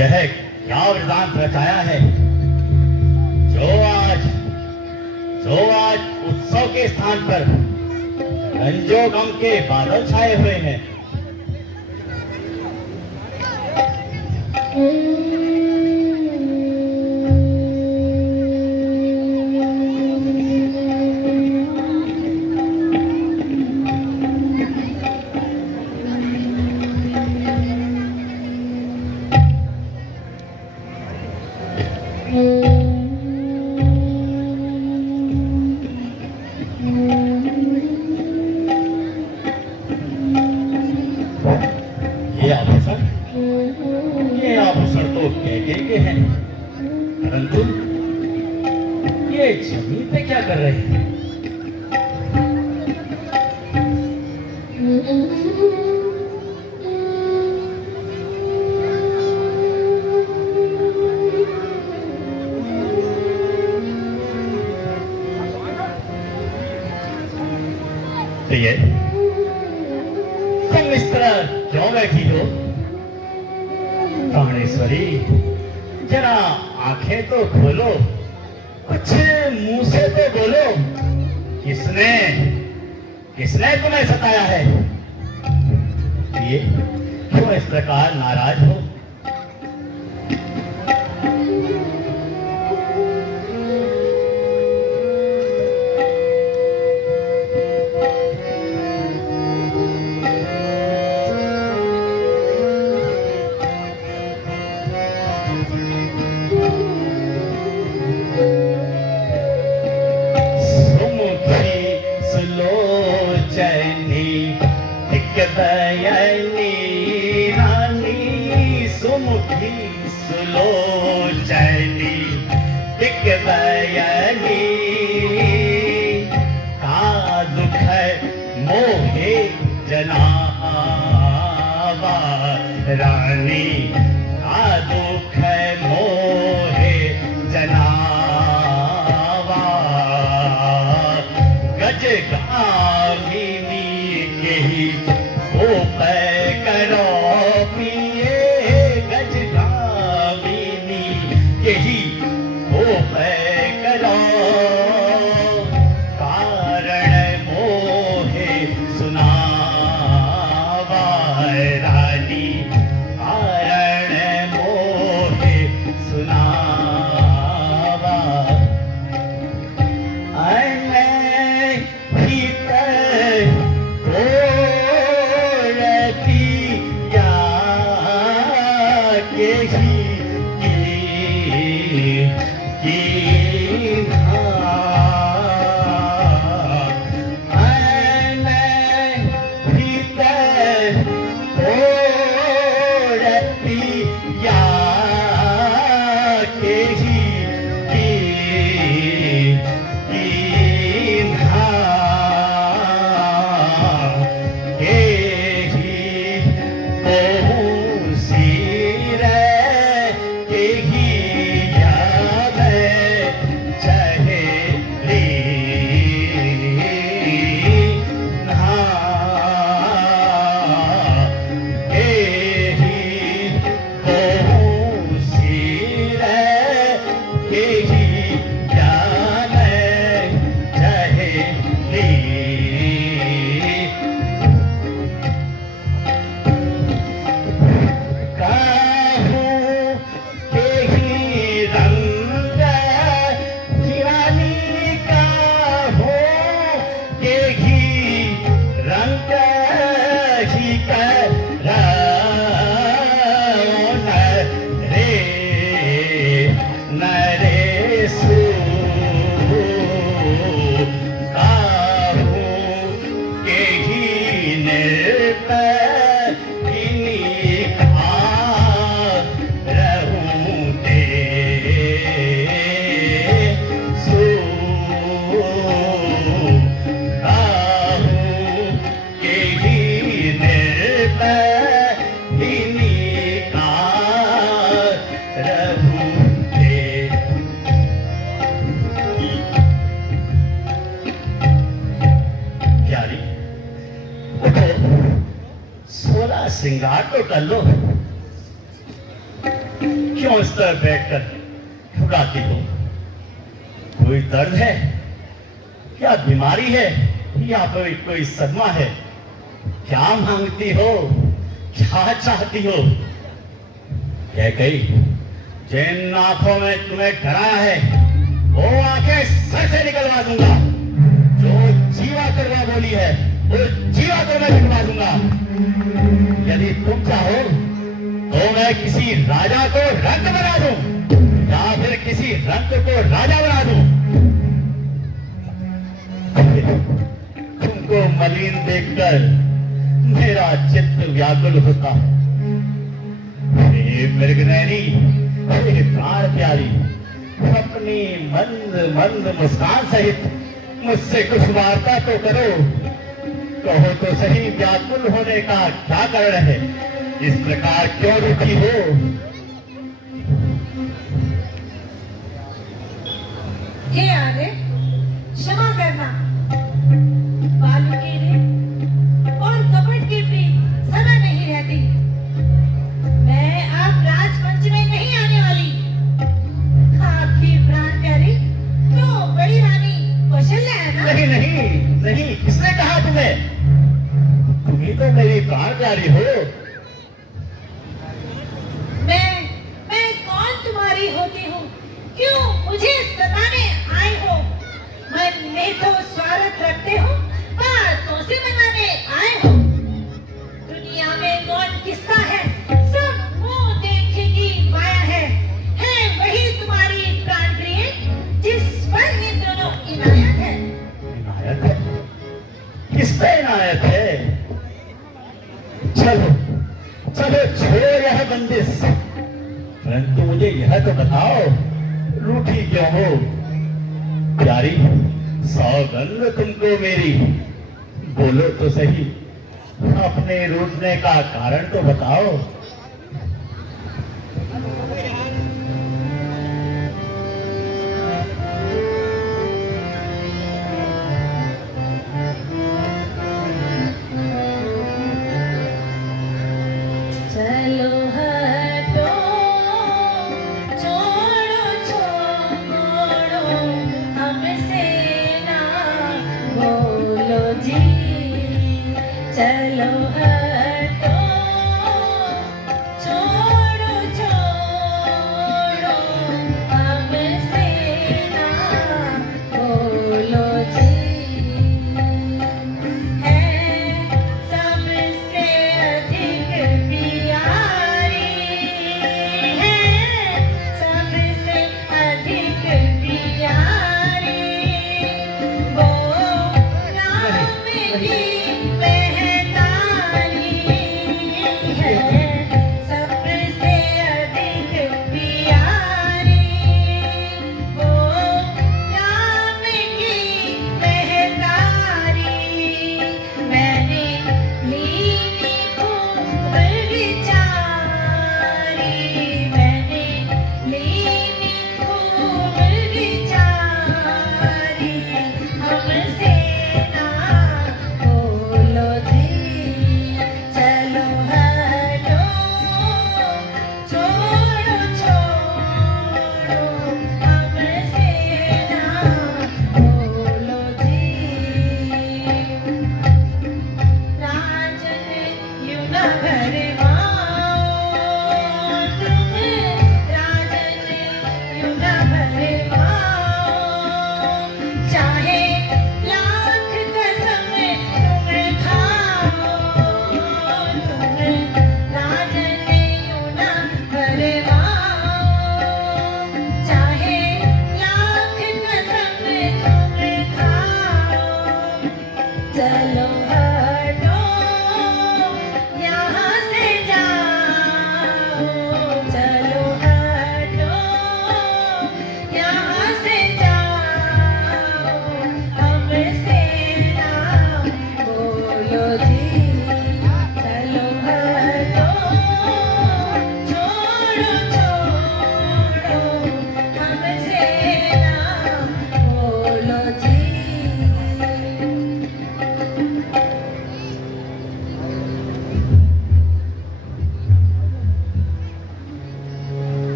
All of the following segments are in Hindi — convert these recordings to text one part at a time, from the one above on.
यह क्या वरदान रचाया है जो आज उत्सव के स्थान पर रंजो गम के बादल छाए हुए हैं। ये आभूषण तो कहके के हैं, परंतु ये जमीन पे क्या कर रहे हैं? प्रिय, तुम इस तरह क्यों बैठी हो? प्राणेश्वरी, जरा आंखें तो खोलो, कुछ मुंह से तो बोलो। किसने तुम्हें सताया है? ये क्यों इस प्रकार नाराज हो? सुलोचनी टिक बयनी का दुख मोहे जनावा रानी, का दुख मोहे जनावा। गज गामिनी के ही करो पिए, गज गामिनी यही करो कारण मोहे सुनावा रानी कारण मोहे सुनावा अने भीतर ओरती या के ही श्रृंगार तो कर लो, क्यों इस तरह बैठकर घबराती हो? कोई दर्द है क्या, बीमारी है या फिर कोई सदमा है? क्या मांगती हो, क्या चाहती हो? कह गई जिन आंखों में तुम्हें डराया है वो आंखें सर से निकलवा दूंगा। जो जीवा करवा बोली है वो जीवा कर मैं निकलवा दूंगा। यदि तुम चाहो तो मैं किसी राजा को रंग बना दूं या फिर किसी रंग को राजा बना दूं। तुमको मलिन देखकर मेरा चित्त व्याकुल होता है। मृगनयनी, प्राण प्यारी, अपनी मंद मंद मुस्कान सहित मुझसे कुछ वार्ता तो करो। कहो तो सही, व्याकुल होने का क्या कारण है? इस प्रकार क्यों रुकी हो? हे आर्य, क्षमा करना। बालू की रे और कपट की प्रीत सदा नहीं रहती। मैं आप राजमंच में नहीं आने वाली। आपकी प्राण प्यारी तो बड़ी रानी कौशल्या है ना? नहीं नहीं नहीं, किसने कहा तुम्हें? तुम्ही तो मेरी प्राण प्यारी हो। मैं कौन तुम्हारी होती हूँ? क्यों मुझे सताने आए हो? मन में तो स्वार्थ रखते हो, बातों से मनाने आए हो। दुनिया में कौन किसका है, सब मुंह देखे की माया है वही तुम्हारी प्राण प्रिय, जिस पर ये दोनों इनायत है। इनायत है? किस पे इनायत है? चलो चलो, छोड़ो यह बंदिश। परंतु मुझे यह तो बताओ, रूठी क्यों हो? प्यारी, सौगंध तुमको मेरी, बोलो तो सही, अपने रूठने का कारण तो बताओ। चलो हटो, छोड़ो छोड़ो चलो हटो, छोड़ो छोड़ो हमसे ना बोलो जी। है सबसे अधिक प्यारी, है सबसे अधिक प्यारी, वो राम की महतारी है, सबसे अधिक प्यारी, वो राम की महतारी। मैंने लीनी खूब विचारी, मैंने लीनी खूब विचारी, हमसे ना बोलो जी। चलो हटो, छोड़ो छोड़ो हमसे ना बोलो जी। राजन यूं न भरमाओ तुम, राजन यूं न भरमाओ, चाहे लाख कसम तुम खाओ, तुम राजन यूं न भरमाओ, चाहे लाख कसम तुम खाओ। चलो हटो, यहाँ से जाओ, चलो हटो, यहाँ से जाओ, हमसे ना बोलो जी। चलो हटो, छोड़ो छोड़ो हमसे ना बोलो जी।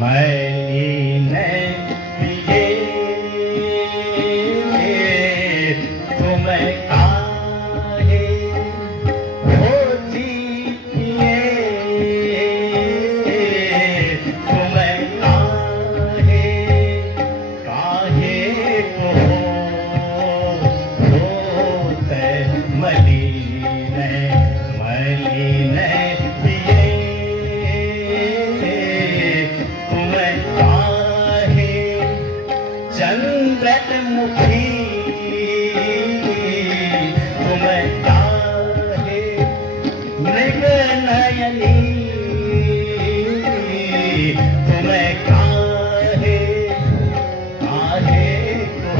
मैंने पिए तुम्हें काहे होती पिए, तुम्हें काहे काहे को होते मलीने मलीने पिए, तुम्हें काहे चंद्रमुखी, तुम्हें काहे मृग नयनी, तुम्हें काहे काहे को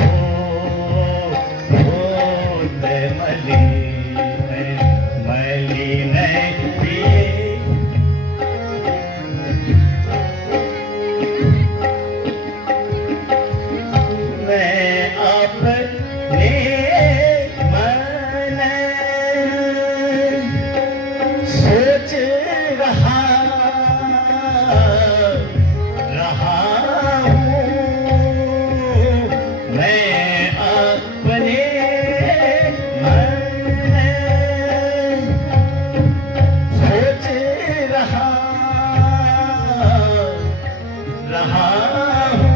होते मलीने मलीने पिए। मैं अपने मन सोच रहा हूँ, मैं अपने मन सोच रहा हूँ,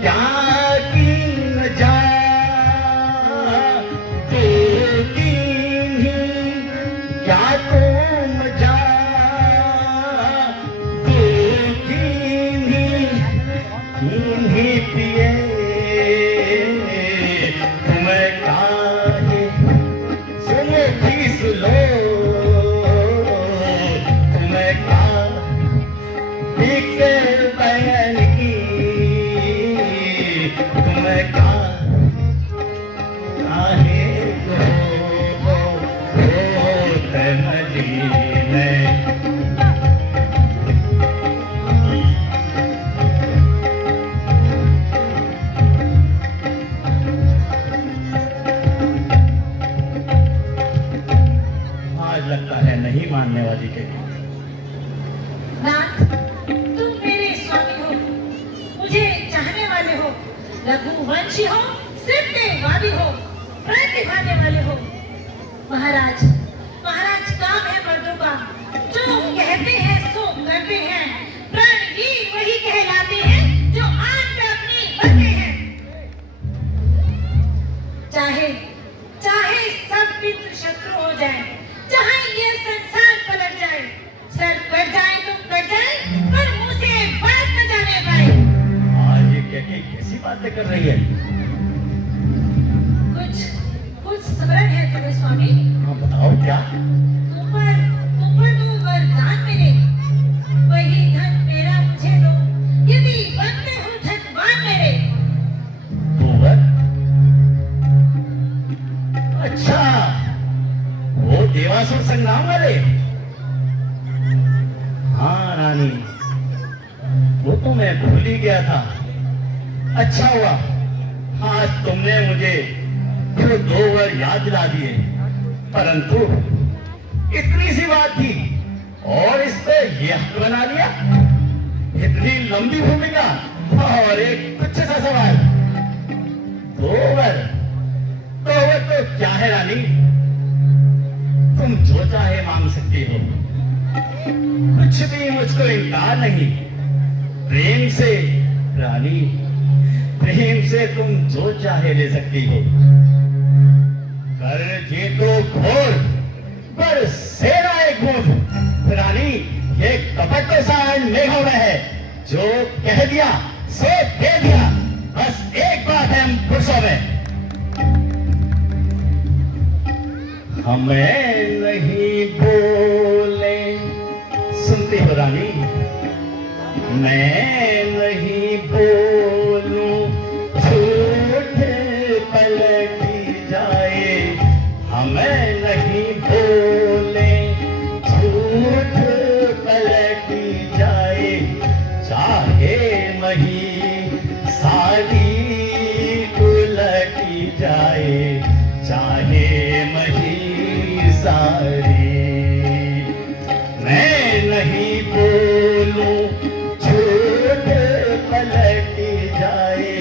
क्या कीन जा दो कीन्ही, क्या तुम जा दो कीन्ही, कीन्ही पिए, तुम्हें काहे सुनो भी सुनो, तुम्हें काहे बयान की, तुम्हें काहे को होते मलीने लगता है नहीं मानने वाली के लिए। नाथ, तुम मेरे स्वामी हो, मुझे चाहने वाले हो, रघुवंशी हो, सत्यवादी हो, प्रतिभाने वाले हो। महाराज, महाराज काम है मर्दों का, जो कहते हैं सो करते हैं। प्राणवीर वही कहलाते हैं जो आन पे अपनी बनते हैं। चाहे चाहे सब मित्र शत्रु हो जाए, चाहे ये संसार पलट जाए, सर कट जाए तो कट जाए, पर मुंह से बात न जाने पाए। आज ये कैसी बातें कर रही है? कुछ कुछ स्मरण है तुम्हें स्वामी? हाँ बताओ क्या? तुम पर तो वरदान मिले, वही धन मेरा मुझे दो, यदि बनते हो धनवान मेरे। गोबर? अच्छा, वो देवासुर संग्राम वाले? हाँ रानी, वो तो मैं भूल ही गया था। अच्छा हुआ आज तुमने मुझे वो 2 वर याद दिला दिए, परंतु इतनी सी बात थी और इस पे ये हक बना लिया। इतनी लंबी भूमिका और एक तुच्छ सा सवाल। 2 वर तो क्या है रानी, तुम जो चाहे मांग सकती हो, कुछ भी मुझको इनकार नहीं। प्रेम से रानी, प्रेम से तुम जो चाहे ले सकती हो। कर ये तो घोर पर सेना एक घूम रानी, ये कपट तो सारण मेघों में है, जो कह दिया सो दे दिया। बस एक बात है हम पुरुषों में, हमें नहीं बोले। सुनती हो रानी, मैं नहीं बोलूं झूठ पलटी जाए, हमें नहीं बोले झूठ पलटी जाए। चाहे मही सारी उलटी जाए, चाहे मही सारी। मैं नहीं बोलूं झूठ पलटी जाए,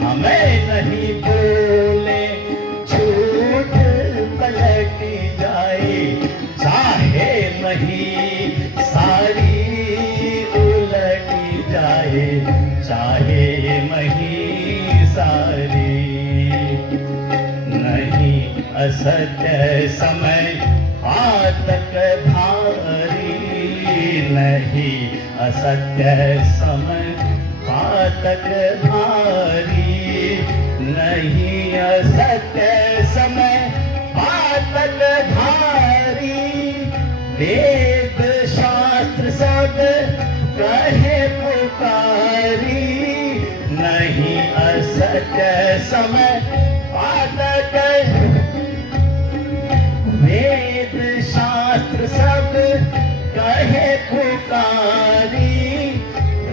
हमें नहीं बोले झूठ पलटी जाए। चाहे मही सारी उलटी जाए, चाहे मही सारी। नहीं असत्य समय घातक भारी, नहीं असत्य समय घातक भारी, नहीं असत्य समय घातक भारी। वेद शास्त्र सब कहे पुकारी, नहीं असत्य समय घातक। वेद शास्त्र सब कहे पुकारी,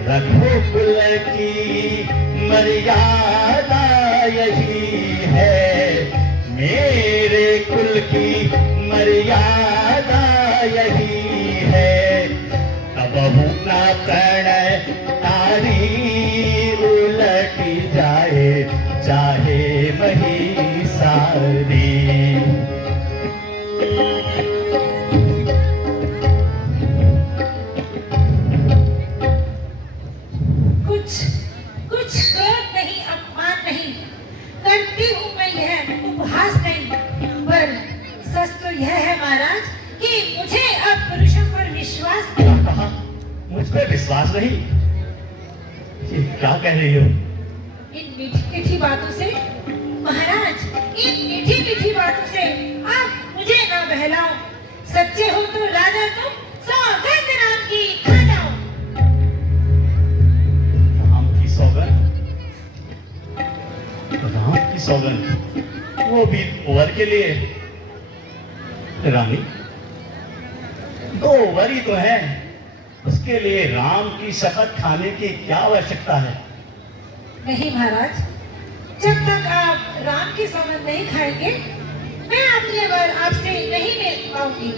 रघुकुल की मर्यादा यही है, मेरे कुल की मर्यादा यही है। कबहू ना प्रणय तारी उलटी जाए, चाहे मही सारी। कुछ क्रोध नहीं, अपमान नहीं करती हूँ मैं, यह उपहास नहीं, पर सच तो यह है महाराज कि मुझे अब पुरुषों पर विश्वास क्या नहीं। कहा? मुझ पर विश्वास नहीं? ये क्या कह रही हो? इन मीठी मीठी बातों से महाराज, इन मीठी मीठी बातों से आप मुझे ना बहलाओ। सच्चे हो तो राजा तुम सौगंध नाम की खा जाओ। राम की सौगंध? राम की सौगंध, वो भी ओवर के लिए? रानी, 2 ओवर ही तो है, उसके लिए राम की शपथ खाने की क्या आवश्यकता है? नहीं महाराज, जब तक आप राम की सौगंध नहीं खाएंगे, मैं अगली बार आपसे नहीं मिल पाऊंगी।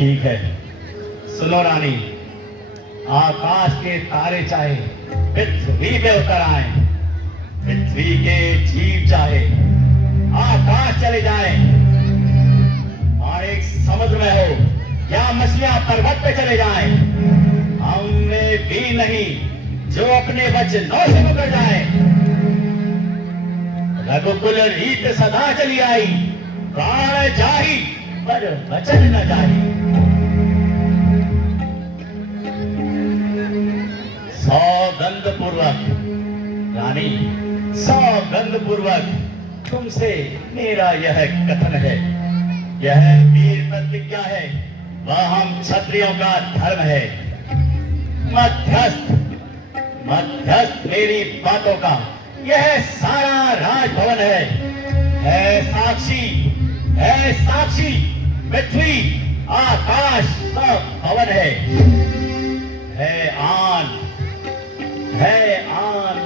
ठीक है, सुनो रानी, आकाश के तारे चाहे पृथ्वी पे उतर आए, पृथ्वी के जीव चाहे आकाश चले जाए, और एक समुद्र में हो या मछलियां पर्वत पे चले जाए, हमें भी नहीं जो अपने वचनों से मुकर जाए। रघुकुल रीत सदा चली आई, प्राण जाही पर वचन न जाही। सौगंध पूर्वक रानी, सौगंध पूर्वक तुमसे मेरा यह कथन है, यह वीर प्रतिज्ञा है, वह हम क्षत्रियों का धर्म है। मध्यस्थ मध्यस्थ मेरी बातों का यह सारा राजभवन है साक्षी, है साक्षी, पृथ्वी आकाश सब भवन है आन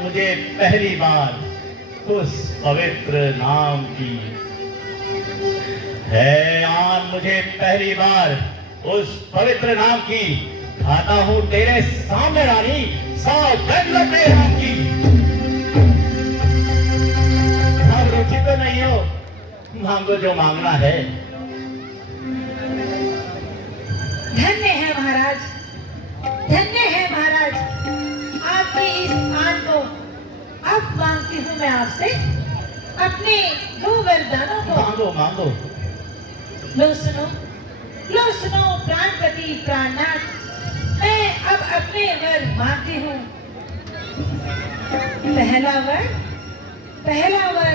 मुझे पहली बार उस पवित्र नाम की, है आन मुझे पहली बार उस पवित्र नाम की, खाता हूं तेरे सामने रानी, सौगंध तेरे नाम की। अब रुचि तो नहीं हो, मांगो जो मांगना है। धन्य है महाराज, धन्य है महाराज, आपकी इस आन को। अब मांगती हूँ मैं आपसे अपने 2 वरदानों को। मांगो मांगो। लो सुनो प्राणपति प्राणनाथ, मैं अब अपने वर मांगती हूँ। पहला वर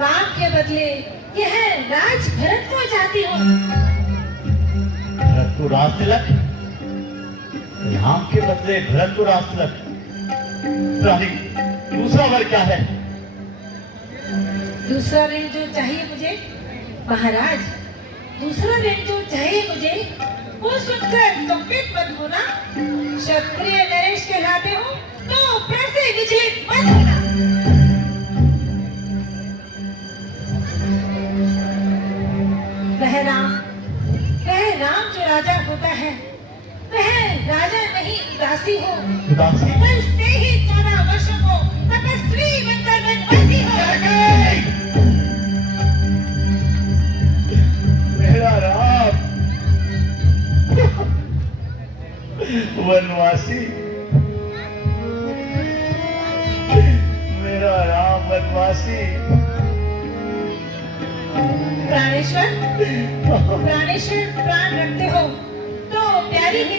राम के बदले यह राज भरत को चाहती हूँ। भरत को राज तिलक, राम के बदले भरत को राज तिलक। रानी, दूसरा वर क्या है? दूसरा ऋण जो चाहिए मुझे महाराज, दूसरा ऋण जो चाहिए मुझे, वो सुनकर तुम भी मत होना। क्षत्रिय नरेश कहलाते हो तो प्रण से विचलित मत होना। वह राम जो राजा होता है, वह राजा नहीं उदासी हो, बल से ही 14 वर्षों को तपस्वी बनकर वनवासी हो। मेरा राम वनवासी, मेरा राम वनवासी। प्राणेश्वर प्राण रखते हो तो प्यारी की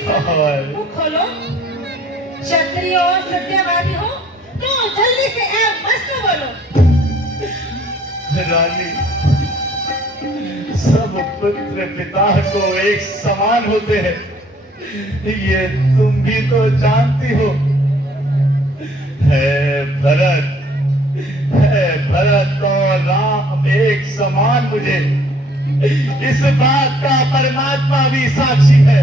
मुख खोलो। क्षत्रिय और सत्यवादी हो तो जल्दी से मस्त बोलो। रानी, सब पुत्र पिता को एक समान होते हैं, ये तुम भी तो जानती हो। है भरत और राम एक समान मुझे, इस बात का परमात्मा भी साक्षी है।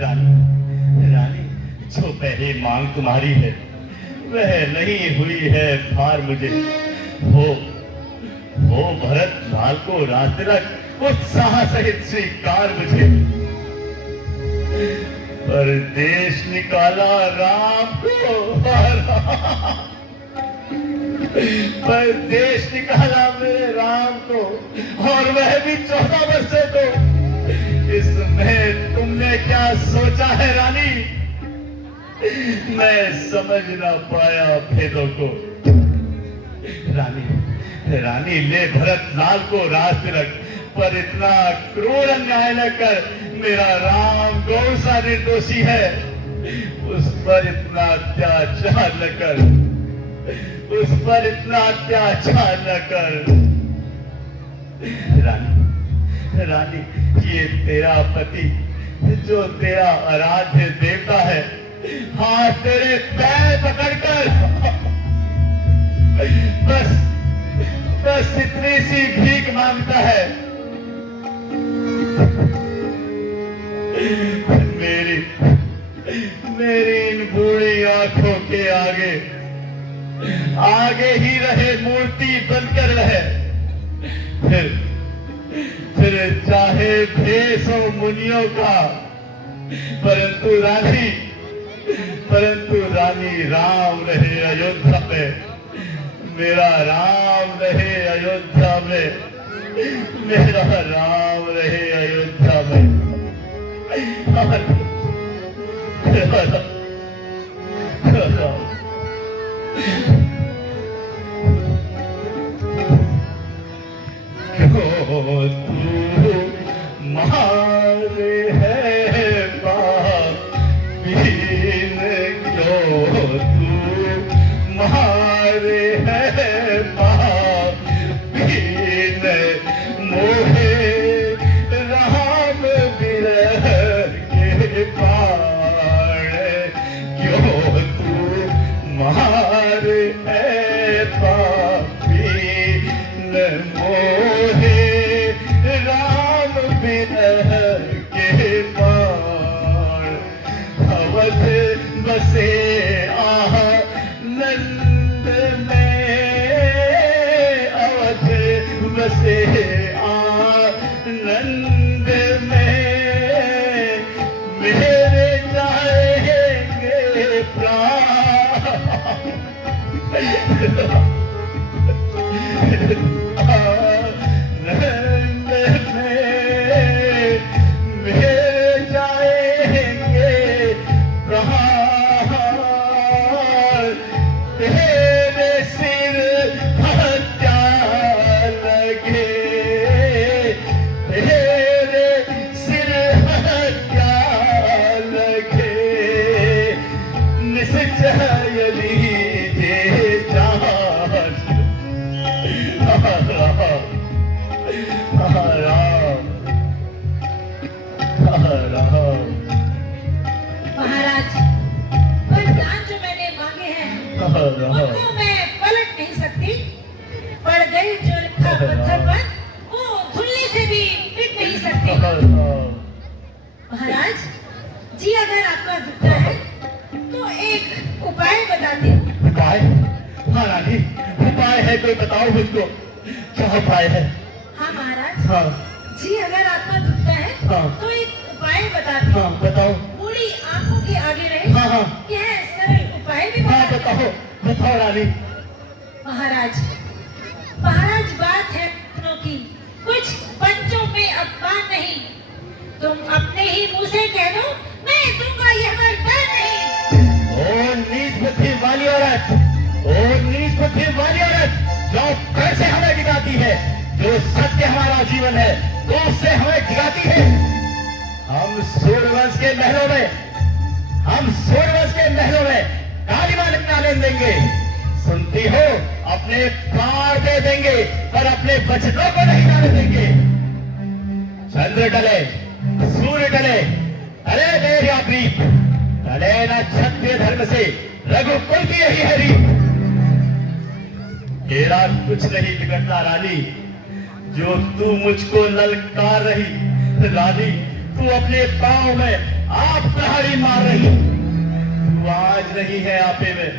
रानी, जो पहले मांग तुम्हारी है वह नहीं हुई है भार मुझे। वो भरत लाल को राज तिलक उत्साह सहित स्वीकार मुझे। परदेश निकाला राम को, परदेश निकाला मेरे राम को, और वह भी 14 वर्षों को। इसमें तुमने क्या सोचा है रानी? मैं समझ ना पाया भेदों को। रानी ले भरत लाल को राज तिलक, पर इतना क्रूर अन्याय न कर। मेरा राम गौ सा निर्दोषी है, उस पर इतना अत्याचार न कर, उस पर इतना अत्याचार न कर। रानी, ये तेरा पति जो तेरा आराध्य देवता है, हाँ तेरे पैर पकड़कर बस इतनी सी भीख मांगता है। मेरी इन बूढ़ी आंखों के आगे ही रहे, मूर्ति बनकर रहे। फिर चाहे भेष हो मुनियों का, परंतु रानी राम रहे अयोध्या में। मेरा राम रहे अयोध्या में, मेरा राम रहे अयोध्या में। क्यों तू मारे है पापीन, क्यों तू मारे है पापीन, मोहे राम बिरह के पार, क्यों तू मारे है पापीन, मोहे राम बिरह के पार। अवध बसे आनंद में, अवध बसे आनंद में, मेरे जाएंगे प्राण। आनंद में मेरे जाएंगे प्राण, तेरे सिर हत्या लगे, तेरे सिर हत्या लगे, निश्चय लीजिए जान। महाराज, वरदान जो मैंने मांगे हैं उनको मैं पलट नहीं सकती। पड़ गई जो लिखा पत्थर पर, वो धुलने से भी मिट नहीं सकती। महाराज जी, अगर आपका दुखता है तो एक उपाय बताती हूँ। उपाय? हाँ रानी, उपाय है कोई बताओ मुझको, क्या उपाय है? हाँ महाराज। हाँ जी, अगर आपका दुखता है हाँ। तो एक उपाय बताती हूँ। हाँ बताओ। मूड़ी आंखों के आगे रहे। हाँ हाँ। यह सरल उपाय भी हाँ बताती हूँ। बताओ बताओ रानी। महाराज, महाराज बात है दोनों की, कुछ पंचों पे अपमान नहीं। तुम अपने ही मुंह से कह दो, मैं दूंगा यह वरदान नहीं। ओ नीच बुद्धि वाली औरत, ओ नीच बुद्धि वाली औरत, जो कैसे हमें गिराती है, जो सत्य हमारा जीवन है तो उससे हमें गिराती है। हम सूर्यवंश के महलों में, हम सूर्यवंश के महलों में कालीमा नहीं आने देंगे। सुनती हो, अपने प्राण दे देंगे पर अपने बचनों को नहीं जाने देंगे। चंद्र डले, सूर्य डले, अरे मेरी प्रीत डले न क्षत्रिय धर्म से, रघुकुल की यही है रीत। तेरा कुछ नहीं बिगड़ता रानी, जो तू मुझको ललकार रही। रानी, तू अपने पांव में आप प्रहारी मार रही। तू आज नहीं है आपे में,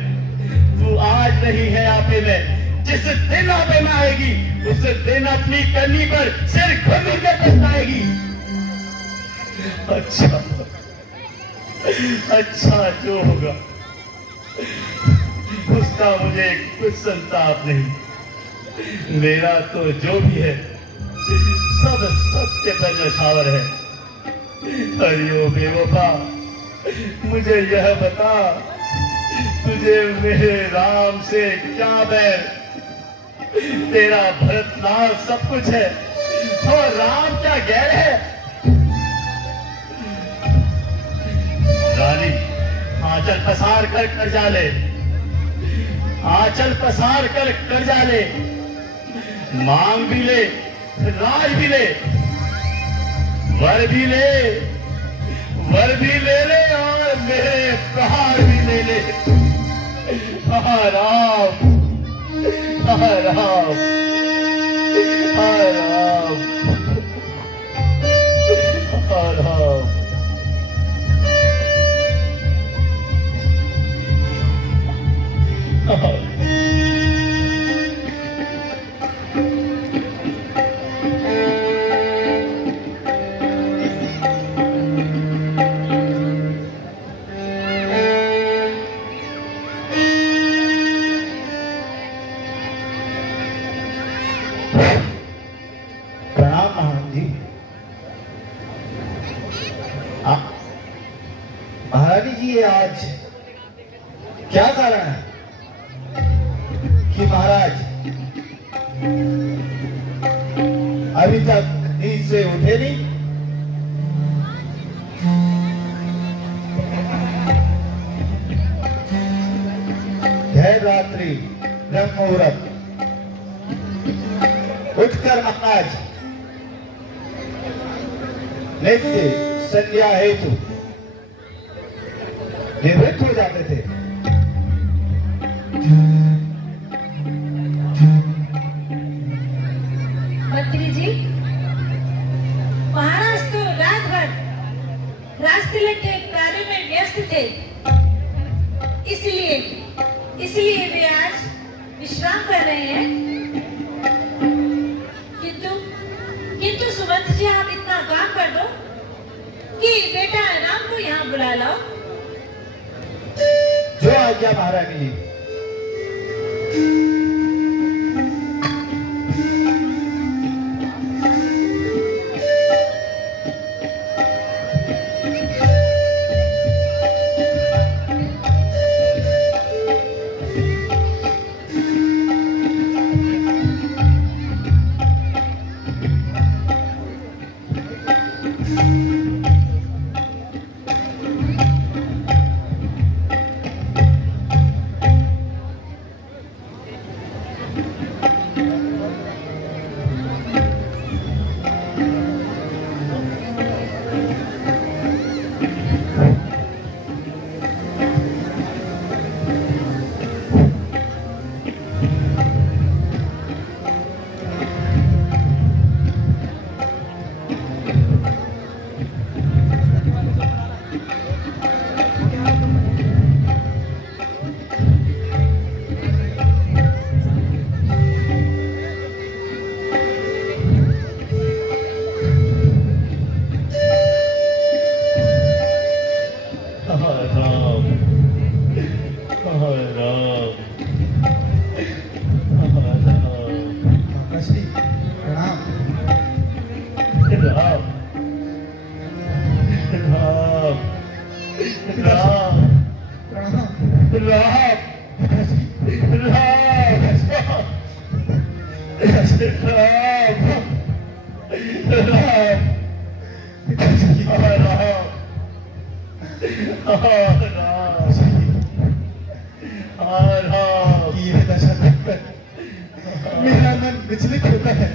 तू आज नहीं है आपे में। जिस दिन आपे में आएगी, उस दिन अपनी कन्नी पर सिर घुमी कर पछताएगी। अच्छा अच्छा, जो होगा उसका मुझे कुछ संताप नहीं। मेरा तो जो भी है सब सत्य पर नछावर है। हरिओ बेवफा, मुझे यह बता, तुझे मेरे राम से क्या बैर? तेरा भरत लाल सब कुछ है और राम क्या गैर है? रानी, आंचल पसार कर कर्जा ले, आंचल पसार कर कर्जा ले, मांग भी ले, राज भी ले, वर भी ले, वर भी ले ले और मेरे प्रहार भी ले ले। राम, राम, राम, राम। लीजिए आज क्या कारण है कि महाराज अभी तक नींद से उठे नहीं। देर रात्रि ब्रह्म मुहूर्त उठकर महाराज नित्य संध्या हेतु निवृत्त हो जाते थे। मंत्री जी, महाराज तो रात भर राजतिलक के कार्य में व्यस्त थे, इसलिए वे आज विश्राम कर रहे हैं। किंतु सुमंत जी, आप इतना काम कर दो कि बेटा राम को यहाँ बुला लाओ। जो आज्ञा महारानी जी। मेरा मन विचलित होता है।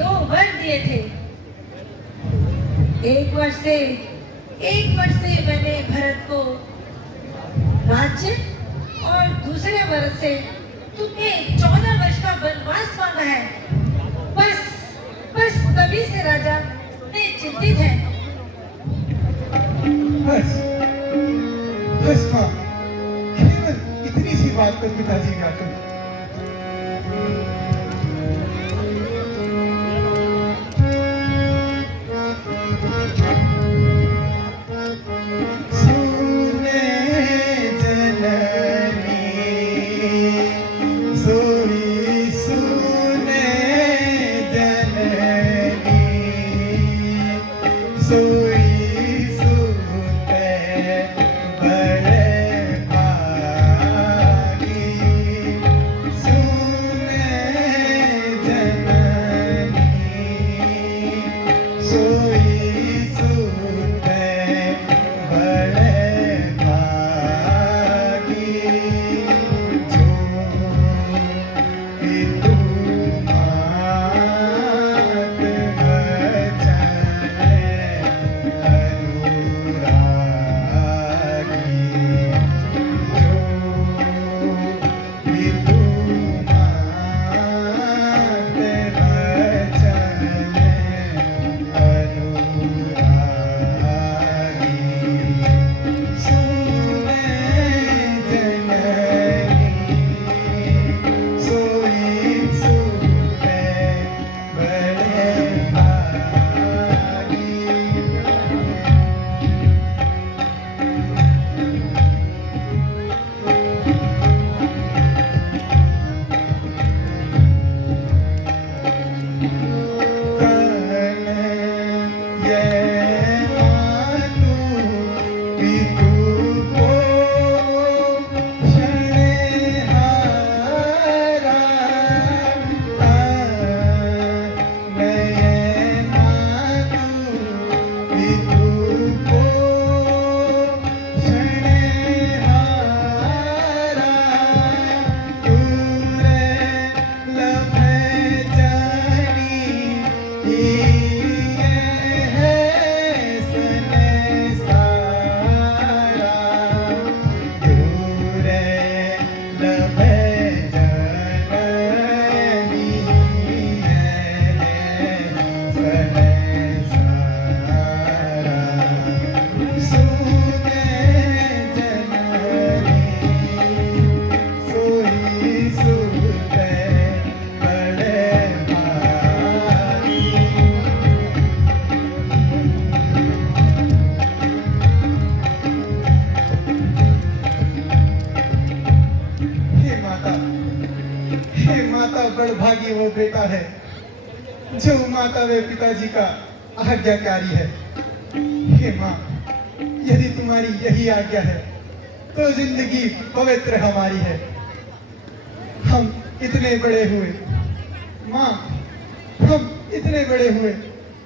2 वर दिए थे। एक वर्ष से मैंने भरत को राज्य और दूसरे वर्ष से तुमने 14 वर्ष का वनवास मांगा है। बस तभी से राजा ने चिंतित है। बस माँ, केवल इतनी सी बात पर पिताजी व्याकुल। बड़भागी वो बेटा है जो माता व पिताजी का आज्ञाकारी है। हे माँ, यदि तुम्हारी यही आज्ञा है तो जिंदगी पवित्र हमारी है। हम इतने बड़े हुए माँ, हम इतने बड़े हुए,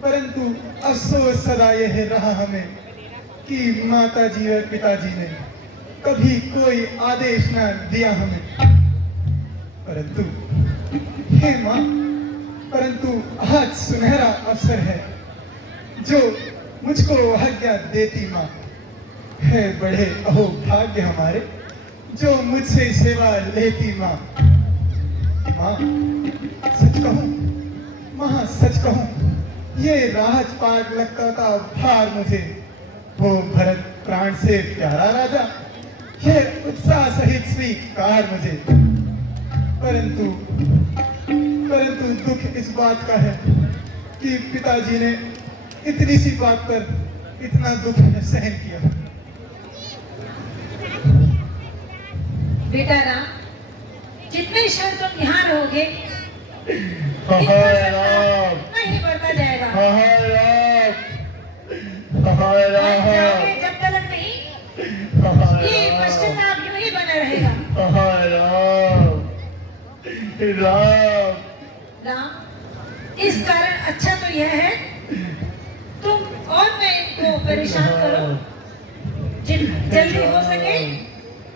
परंतु अफसोस सदा यह रहा हमें कि माता जी और पिताजी ने कभी कोई आदेश न दिया हमें। परंतु हे माँ, परंतु आज सुनहरा अवसर है जो मुझको आज्ञा देती माँ। है बड़े अहो भाग्य हमारे जो मुझसे सेवा लेती माँ। माँ सच कहूँ, माँ सच कहूँ, ये राजपाट लगता था भार मुझे। वो भरत प्राण से प्यारा राजा, ये उत्साह सहित स्वीकार मुझे। परंतु दुख इस बात का है कि पिताजी ने इतनी सी बात पर इतना दुख सहन किया। बेटा राम, जितने क्षण तुम यहाँ रहोगे नहीं बढ़ता जाएगा। जाओगे जब तक नहीं, ये पश्चाताप यूं ही बना रहेगा। राम, इस कारण अच्छा तो यह है तुम और मैं इनको परेशान करो, जल्दी हो सके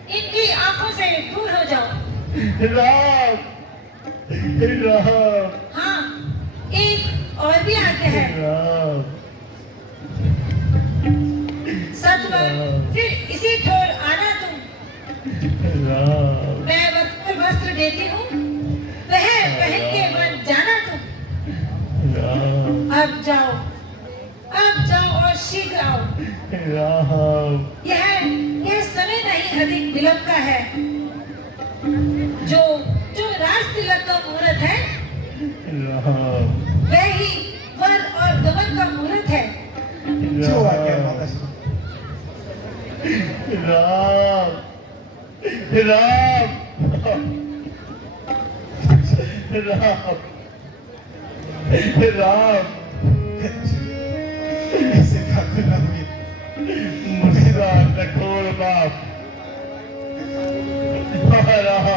इनकी आंखों से दूर हो जाओ। हाँ, एक और भी आज्ञा है। राम सत्वर फिर इसी ठोर आना तुम। राम मैं वक्त पर वस्त्र देती हूँ, वह पहन के वन जाना तुम। राम अब जाओ और शीघ्र आओ। राम यह समय नहीं अधिक विलंब का है। जो राज तिलक का मुहूर्त है, राम वह ही वर और गमन का मुहूर्त है। जो आज्ञा माता श्री। राम राम राम राम ऐसे ठाकुर ना हुए। मुझसा कठोर बाप राम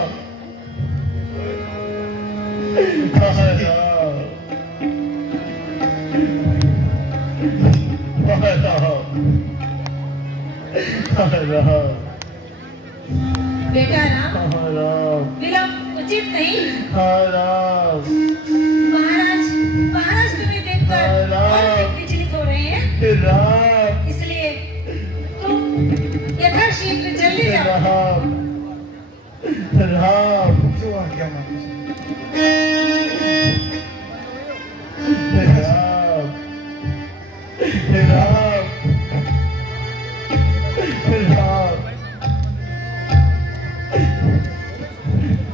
राम बेटा राम, राम विलंब उचित नहीं। राम महाराज तुम्हें देखकर और भी विचलित हो रहे हैं, राम इसलिए तुम यथाशीघ्र जल्दी जाओ। राम जो आज्ञा माता श्री। राम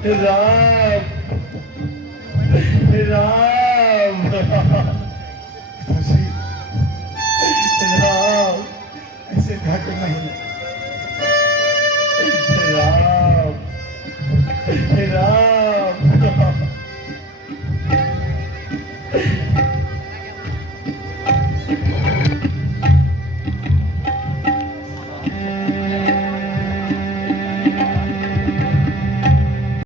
राम राम राम माता श्री, राम ऐसे ठाकुर नहीं। राम राम